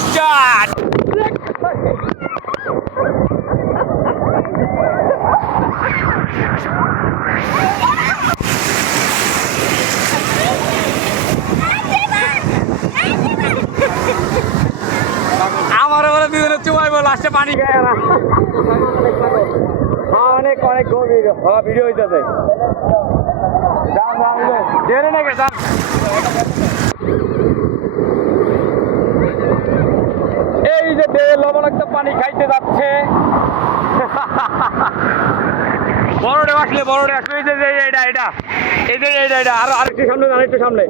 Start. আমার বলে দুজনে চুমাইবো, লাস্টে পানি খায় না। অনেক অনেক গভীর ভিডিও হইতেছে। এই যে লবণাক্ত পানি খাইতে যাচ্ছে। বড় আসলে এই যে এটা আরো আরেকটু সামনে যান, একটু সামনে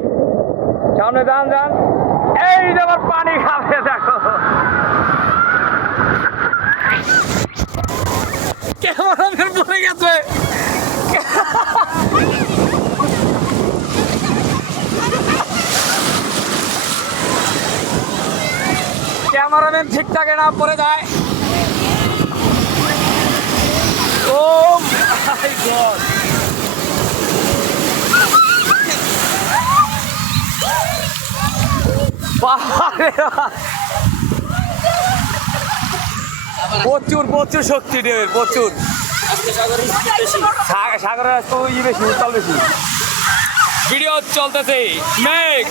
যান। এই যে আবার পানি খাবে, দেখো কেমন পড়ে গেছে। ক্যামেরাম্যান ঠিক থাকে না, পড়ে যায়। ও মাই গড, প্রচুর শক্তি ঢেউয়ের, প্রচুর। সাগরের আজকে বেশি, উত্তাল বেশি। ভিডিও চলতেছে, মেঘ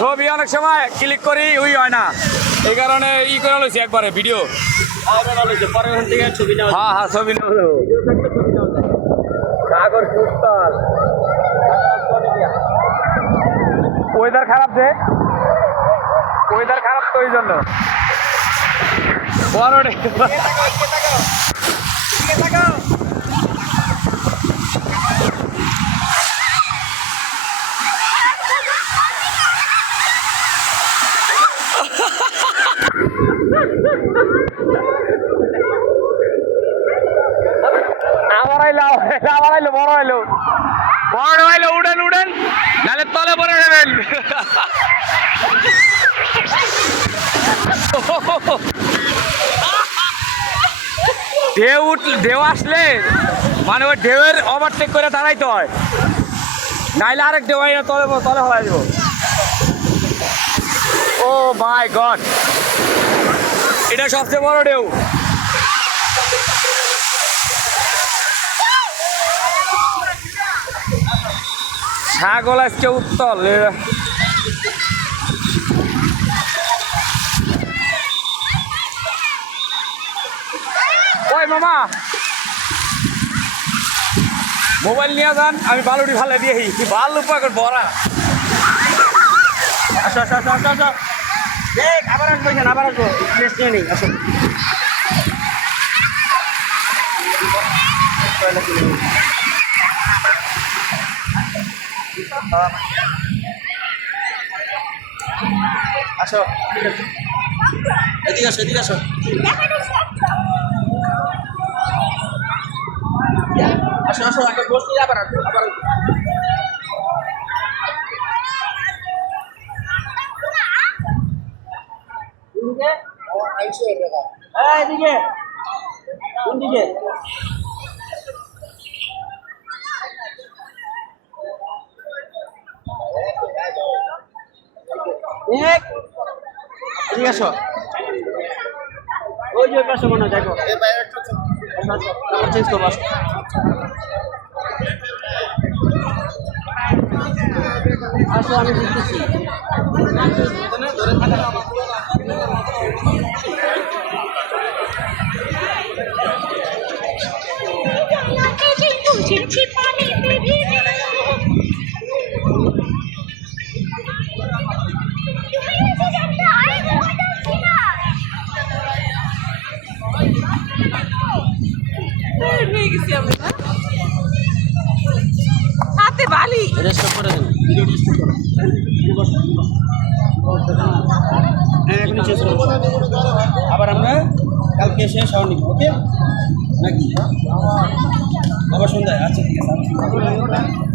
ছবি অনেক সময় ক্লিক করি ওই হয় না, এই কারণে করে লইছি একবারে ভিডিও। হ্যাঁ ছবি সাগর উত্তাল, ওয়েদার খারাপ তো ওই জন্য। আবার আইলো বড় আইলো, উড়েন নাহলে তলে পরে নেবেন। ঢেউ আসলে মানে ওই ঢেউয়ের ওভারটেক করে দাঁড়াইতে হয়, নাইলে আরেক ঢেউ আইনা তলে হয়ে যাব। ও মাই গড, এটা সবচেয়ে বড় ঢেউ। ছাগল আজকে উত্তল। ওই মামা মোবাইল নিয়ে যান, আমি বালুটি ভালো দিয়ে বালু পাকড় ভরা। আসো আবার আসবো প্লেস নিয়ে নেই। আসো এদিকে আসো। একটা বসে আবার এদিকে কোন দিকে? ঠিক আছে, ওই যে পাশে মনে দেখো চেঞ্জ করবো। আসো আমি দেখতেছি। হাতে বালি আবার আমরা কালকে এসে শাওয়ার নিব, ওকে নাকি আবার সন্ধ্যায়? আচ্ছা ঠিক আছে।